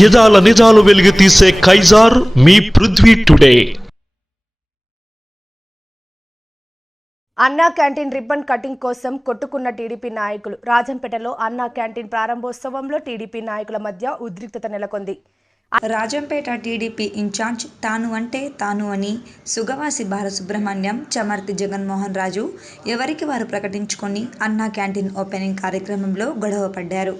యదాల నిజాలు వెలిగి తీసే కైజార్ మీ Prithvi today. Anna canteen ribbon cutting కోసం కొట్టుకున్న టీడీపీ నాయకులు రాజంపేటలో అన్నా క్యాంటీన్ ప్రారంభోత్సవంలో టీడీపీ నాయకుల మధ్య ఉద్రిక్తత నెలకొంది. రాజంపేట టీడీపీ ఇన్ఛార్జ్ తాను అంటే తాను అని సుగవాసి బాలసుబ్రహ్మణ్యం చమర్తి జగన్మోహన్ రాజు ఎవరికి వారు ప్రకటించుకొని అన్నా క్యాంటీన్ ఓపెనింగ్ కార్యక్రమంలో గొడవ పడ్డారు.